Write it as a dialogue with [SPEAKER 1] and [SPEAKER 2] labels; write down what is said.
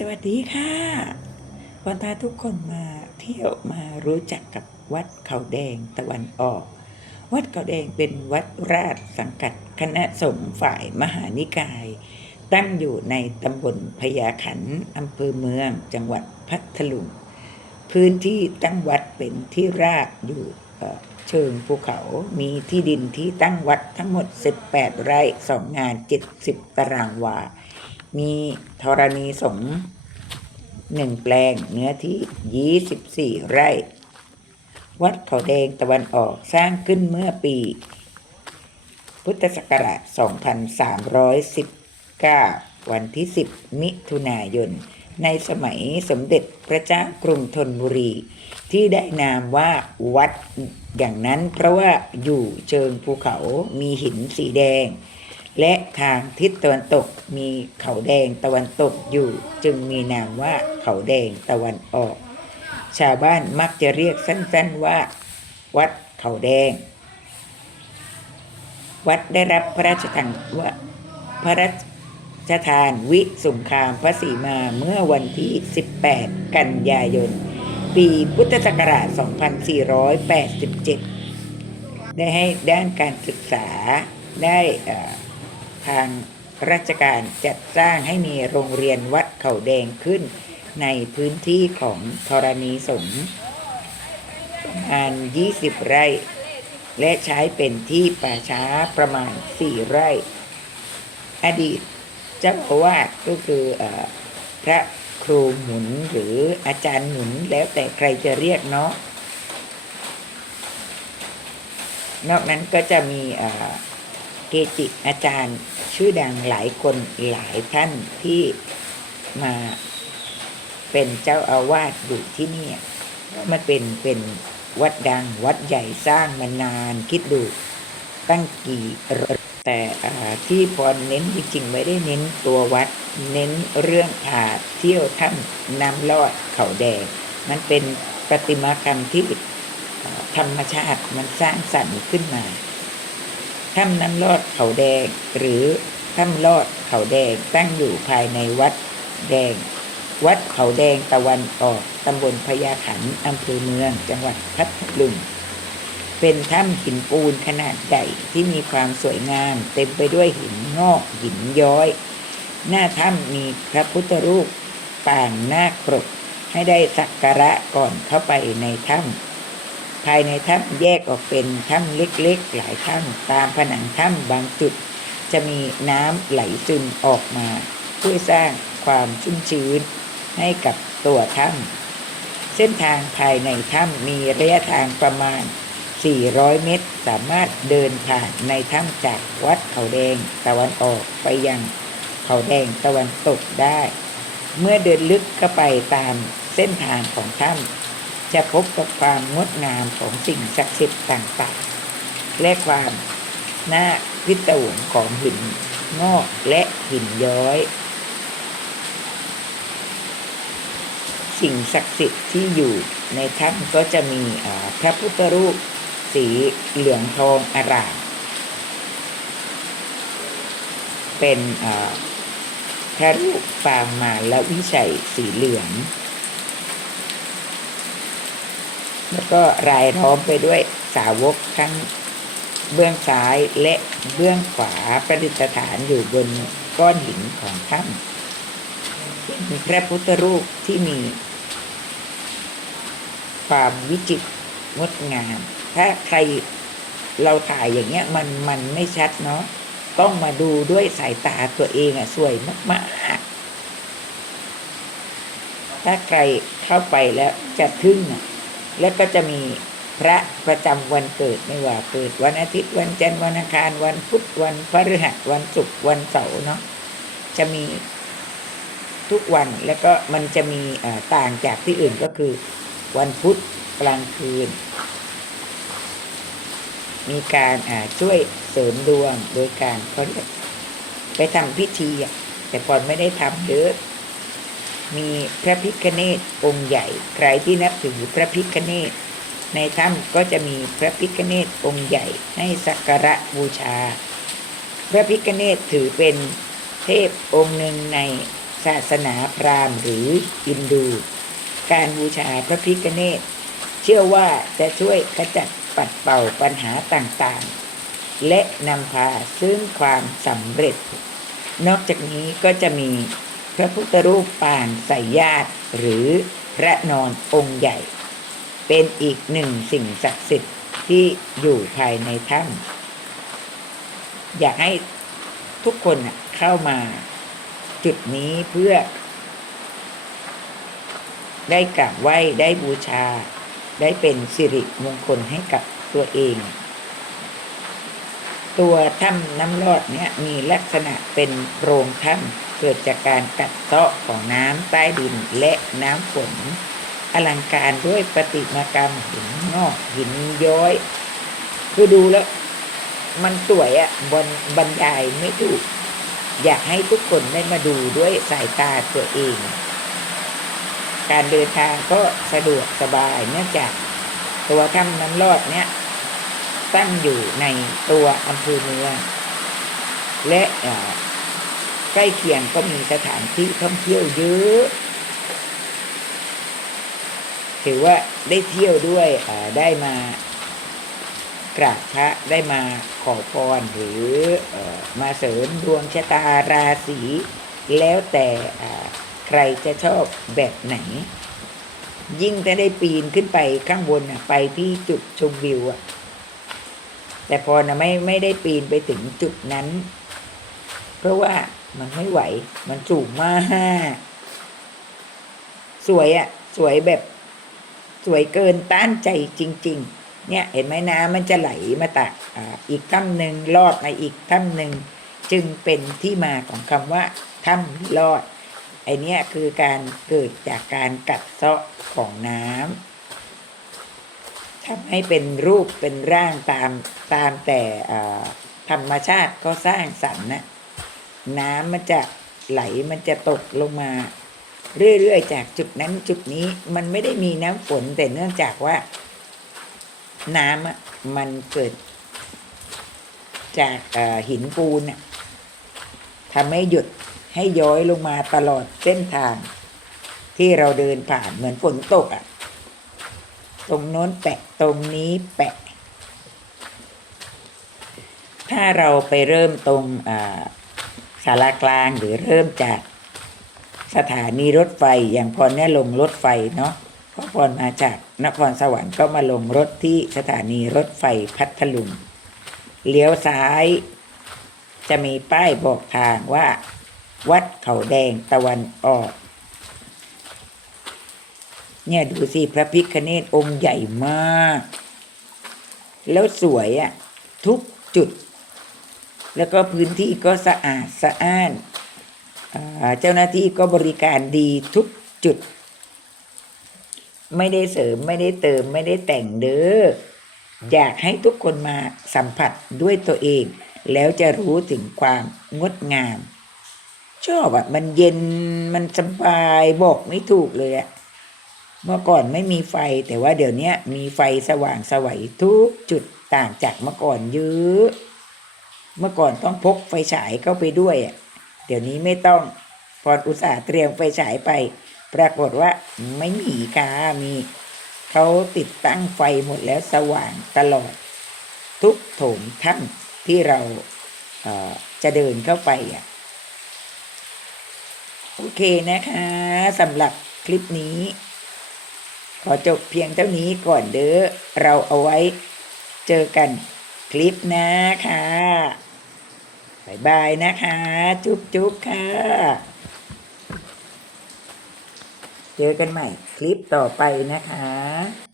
[SPEAKER 1] สวัสดีค่ะวันพาทุกคนมาเที่ยวมารู้จักกับวัดเขาแดงตะวันออก วัดเขาแดงเป็นวัดราชสังกัดคณะสงฆ์ฝ่ายมหานิกาย ตั้งอยู่ในตำบลพญาขันอำเภอเมืองจังหวัดพัทลุงพื้นที่ตั้งวัดเป็นที่ราบอยู่เอ่อเชิงภูเขามีที่ดินที่ตั้งวัดทั้งหมด 18 ไร่สองงาน 70 ตารางวา มีธรณีสงฆ์หนึ่งแปลงเนื้อที่ 24 ไร่ วัดเขาแดงตะวันออกสร้างขึ้นเมื่อปี พุทธศักราช 2319 วันที่ 10 มิถุนายน ในสมัยสมเด็จพระเจ้ากรุงธนบุรี ที่ได้นามว่าวัดอย่างนั้นเพราะว่าอยู่เชิงภูเขามีหินสีแดง และทางทิศตะวันตกมีเขาแดงตะวันตกอยู่จึงมีนามว่าเขาแดงตะวันออก ชาวบ้านมักจะเรียกสั้นๆว่า วัดเขาแดง วัดได้รับพระราชทานว่าพระราชทานวิสุงคามพระศรีมาเมื่อวันที่ 18 กันยายน ปีพุทธศักราช 2487 ได้ให้ด้านการศึกษาได้อ่อ ทางราชการจัดสร้างให้มีโรงเรียนวัดเขาแดงขึ้น ในพื้นที่ของธรณีสงฆ์ประมาณ 20 ไร่ และใช้เป็นที่ป่าช้าประมาณ 4 ไร่ อดีตเจ้าอาวาสก็คืออพระครูหมุนหรืออาจารย์หมุนแล้วแต่ใครจะเรียกเนาะนอกนั้นก็จะมีเอ่อ เกจิอาจารย์ ชื่อดังหลายคนหลายท่านที่มาเป็นเจ้าอาวาสอยู่ที่นี่มันเป็นเป็นวัดดังวัดใหญ่สร้างมานานคิดดูตั้งกี่ร้อยแต่ที่พรเน้นจริงๆไม่ได้เน้นตัววัด เน้นเรื่องผาเที่ยวถ้ำน้ำลอดเขาแดง มันเป็นประติมากรรมที่ธรรมชาติมันสร้างสรรค์ขึ้นมา ถ้ำน้ำลอดเขาแดง หรือถ้ำลอดเขาแดงตั้งอยู่ภายในวัดแดง วัดเขาแดงตะวันออกตำบลพญาขันอำเภอเมืองจังหวัดพัทลุงเป็นถ้ำหินปูนขนาดใหญ่ที่มีความสวยงาม เต็มไปด้วยหินงอกหินย้อย หน้าถ้ำมีพระพุทธรูปปางนาครกให้ได้สักการะก่อนเข้าไปในถ้ำ ภายในถ้ำแยกออกเป็นถ้ำเล็กๆ หลายถ้ำตามผนังถ้ำบางจุด จะมีน้ำไหลซึมออกมาเพื่อสร้างความชุ่มชื้นให้กับตัวถ้ำเส้นทางภายในถ้ำมีระยะทางประมาณ 400 เมตร สามารถเดินผ่านในถ้ำจากวัดเขาแดงตะวันออกไปยังเขาแดงตะวันตกได้ เมื่อเดินลึกเข้าไปตามเส้นทางของถ้ำ จะพบกับความงดงามของสิ่งศักดิ์สิทธิ์ต่างๆ และความน่าพิศวงของหินงอกและหินย้อย สิ่งศักดิ์สิทธิ์ที่อยู่ในถ้ำก็จะมีพระพุทธรูปสีเหลืองทองอร่ามเป็นพระรูปปางมารและวิชัยสีเหลือง แล้วก็รายล้อมไปด้วยสาวกทั้งเบื้องซ้ายและเบื้องขวาประดิษฐานอยู่บนก้อนหินของถ้ำพระพุทธรูปที่มี ความวิจิตรงดงาม ถ้าใครเราถ่ายอย่างเงี้ยมันมันไม่ชัดเนาะต้องมาดูด้วยสายตาตัวเองอะสวยมากๆ ถ้าใครเข้าไปแล้วจะทึ่งอะ แล้วก็จะมีพระประจำวันเกิดไม่ว่าเกิดวันอาทิตย์วันจันทร์วันอังคารวันพุธวันพฤหัสวันศุกร์วันเสาร์เนาะจะมีทุกวันแล้วก็มันจะมีอ่อต่างจากที่อื่นก็คือ วันพุธกลางคืน มีการอ่าช่วยเสริมดวงโดยการเขาเรียกไปทำพิธีแต่ก่อนไม่ได้ทำเยอะ มีพระพิคเนตองค์ใหญ่ ใครที่นับถือพระพิคเนตในถ้ำก็จะมีพระพิคเนตองค์ใหญ่ให้สักการะบูชา พระพิคเนตถือเป็นเทพองค์หนึ่งในศาสนาพราหมณ์หรือฮินดู การบูชาพระพิฆเนศเชื่อว่าจะช่วยขจัดปัดเป่าปัญหาต่างๆ และนำพาซึ่งความสำเร็จ นอกจากนี้ก็จะมี พระพุทธรูปปางใส่ญาติหรือพระนอนองค์ใหญ่ เป็นอีกหนึ่งสิ่งศักดิ์สิทธิ์ที่อยู่ภายในถ้ำอยากให้ทุกคนเข้ามาจุดนี้เพื่อ ได้กราบไหว้ได้บูชา ได้เป็นสิริมงคลให้กับตัวเอง ตัวถ้ำน้ำรอดเนี่ยมีลักษณะเป็นโพรงถ้ำ เกิดจากการกัดเซาะของน้ำใต้ดินและน้ำฝน อลังการด้วยประติมากรรมหินงอกหินย้อย คือดูแล้ว มันสวยอะ่ะบนบรรยายไม่ถูก อยากให้ทุกคนได้มาดูด้วยสายตาตัวเอง การเดินทางก็สะดวกสบายเนื่องจากตัวถ้ำน้ำรอดเนี่ยตั้งอยู่ในตัวอำเภอเมืองและ ล้เคียงก็มีสถานที่ท่องเที่ยวเยอะ ถือว่าได้เที่ยวด้วยได้มากราบพระได้มาขอพรหรือออมาเสริมดวงชะตาราศีแล้วแต่ใครจะชอบแบบไหน ยิ่งจะได้ปีนขึ้นไปข้างบนไปที่จุดชมวิวอะแต่พอนะไม่ไม่ได้ปีนไปถึงจุดนั้น เพราะว่า มันไม่ไหว มันสูงมาก สวยอะสวยแบบ สวยเกินต้านใจจริง ๆ เนี่ย เห็นไหมน้ำมันจะไหลมาตักออีกถ้ำหนึ่งลอดมาอีกถ้ำหนึ่งจึงเป็นที่มาของคำว่าถ้ำลอดไอเนี้ยคือการเกิดจากการกัดเซาะของน้ำทำให้เป็นรูปเป็นร่างตามตามแต่ธรรมชาติก็สร้างสรรค์นะ น้ำมันจะไหลมันจะตกลงมา เรื่อยๆจากจุดนั้นจุดนี้มันไม่ได้มีน้ำฝนแต่เนื่องจากว่า น้ำมันเกิด จากหินปูนทำให้หยุดให้ย้อยลงมาตลอดเส้นทาง ที่เราเดินผ่านเหมือนฝนตกอะ ตรงโน้นแปะตรงนี้แปะ ถ้าเราไปเริ่มตรงอ่าารากลางหรือเริ่มจากสถานีรถไฟอย่างพรเนี่ยลงรถไฟเนาะเพราะพรมาจากนครสวรรค์ก็มาลงรถที่สถานีรถไฟพัทลุงเลี้ยวซ้าย จะมีป้ายบอกทางว่า วัดเขาแดงตะวันออก เนี่ยดูสิพระพิคเนตองค์ใหญ่มาก แล้วสวยอะทุกจุด แล้วก็พื้นที่ก็สะอาดสะอ้านเจ้าหน้าที่ก็บริการดีทุกจุด ไม่ได้เสริมไม่ได้เติมไม่ได้แต่งเด้ออยากให้ทุกคนมาสัมผัสด้วยตัวเอง แล้วจะรู้ถึงความงดงาม ชอบอะมันเย็นมันสบายบอกไม่ถูกเลยอะเมื่อก่อนไม่มีไฟแต่ว่าเดี๋ยวนี้มีไฟสว่างสวัยทุกจุดต่างจากเมื่อก่อนเยอะ เมื่อก่อนต้องพกไฟฉายเข้าไปด้วยอะเดี๋ยวนี้ไม่ต้องพออุตส่าห์เตรียมไฟฉายไป ปรากฏว่าไม่มีค่ะมีเขาติดตั้งไฟหมดแล้วสว่างตลอด ทุกโถงถ้ำที่เราเจะเดินเข้าไปอะโอเคนะคะสำหรับคลิปนี้ ขอจบเพียงเท่านี้ก่อนเด้อเราเอาไว้เจอกันคลิปหน้าค่ะ บายบายนะคะ จุ๊บจุ๊บค่ะ เจอกันใหม่คลิปต่อไปนะคะ